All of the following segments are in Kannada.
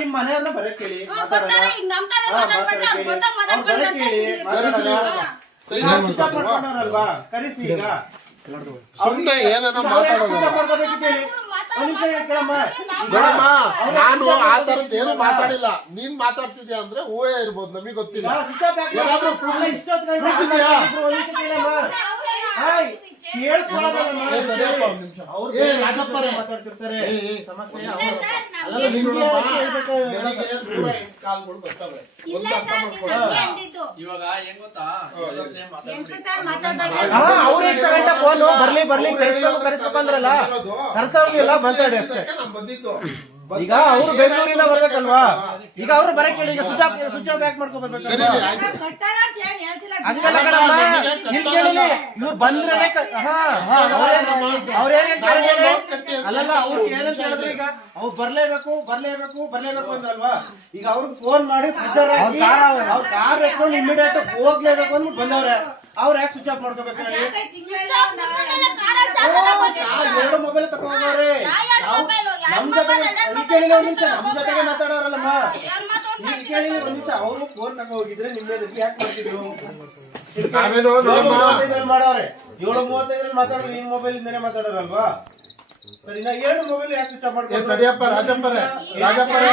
ನಿಮ್ ಮನೆಯವ್ರನ್ನ ಬರಕ್ ಹೇಳಿ ಮಾಡ್ಕೊಂಡವ್ರಲ್ವಾ ಕರೆಸಿ ಈಗ ಸುಮ್ಮನೆ ಏನೋ ಮಾತಾಡೋದು. ನಾನು ಆ ತರದ್ ಏನು ಮಾತಾಡಿಲ್ಲ. ನೀನ್ ಮಾತಾಡ್ತಿದ್ಯಾ ಅಂದ್ರೆ ಊಹೆ ಇರ್ಬೋದು, ನಮಗ್ ಗೊತ್ತಿಲ್ಲ. ಏನಾದ್ರೂ ಬರ್ಲಿ ಬರ್ಲಿ ಕರೆಸ್ಕೊಂಡ್ರಲ್ಲ ಕರ್ಸೋಗಿಲ್ಲ ಮಾತಾಡಿ ಅಷ್ಟೇ. ಈಗ ಅವ್ರು ಬೆಂಗಳೂರಿಂದ ಬರ್ಬೇಕಲ್ವಾ, ಈಗ ಅವ್ರು ಬರಕ್ ಹೇಳಿ. ಈಗ ಸ್ವಿಚ್ ಆಫ್ ಬ್ಯಾಕ್ ಮಾಡ್ಕೋಬೇಕು. ಇವ್ರು ಬಂದ್ರೆ ಅಲ್ಲಲ್ಲ ಅವ್ರು ಏನಂತ ಹೇಳಿದ್ರೆ ಈಗ ಅವ್ರು ಬರ್ಲೇಬೇಕು ಅಂದ್ರಲ್ವಾ. ಈಗ ಅವ್ರಿಗೆ ಫೋನ್ ಮಾಡಿ ಪ್ರೆಷರ್ ಹಾಕಿ ಅವ್ರ ಕಾರ್ ಎತ್ಕೊಂಡು ಇಮಿಡಿಯೇಟ್ ಹೋಗ್ಲೇಬೇಕು ಅಂದ್ಬಿಟ್ಟು ಬಂದವ್ರೆ. ಅವ್ರು ಯಾಕೆ ಸ್ವಿಚ್ ಆಫ್ ಮಾಡ್ಕೋಬೇಕು ಹೇಳಿ? 2 ಮೊಬೈಲ್ ತಗೊಂಡವ್ರೆ. ನಮ್ ಜೊತೆಗೆ ಮಾತಾಡೋರಲ್ಲಮ್ಮ. ಈಗ ಕೇಳಿ ಒಂದ್ ನಿಮಿಷ, ಅವರು ಫೋನ್ ತಗೊಂಡ್ ಹೋಗಿದ್ರೆ ನಿಮ್ಗೆ ಯಾಕೆ ಮಾಡ್ತಿದ್ರು? ಮಾಡವ್ರೆ 7:35 ಮಾತಾಡೋರು. ನಿಮ್ ಮೊಬೈಲ್ ಇಂದಾನೆ ಮಾತಾಡೋರಲ್ವಾ? ಸರಿ, ನಾ 7 ಮೊಬೈಲ್ ಯಾಕೆ ಸ್ವಿಚ್ ಆಫ್ ಮಾಡ್ಕೊಂಡು? ರಾಜಪ್ಪರೇ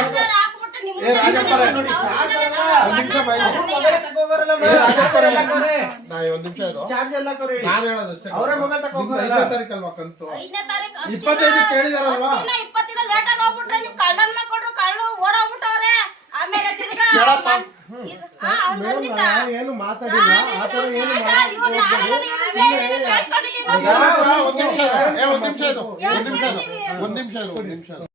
ಚಾರ್ಜ್ ಎಲ್ಲ ನಾನು ಹೇಳೋದಷ್ಟೇ. ಅವರೇ ಮೊಬೈಲ್ ತಗೊಂಡ್ರಲ್ವಾ? 5ನೇ ತಾರೀಕಲ್ವಾ ಕಂತು? 25 ಕೇಳಿದಾರಲ್ವಾ? ಏನು ಮಾತಾಡಿಲ್ಲ ಆ ತರ ಏನು ಒಂದ್ ನಿಮಿಷ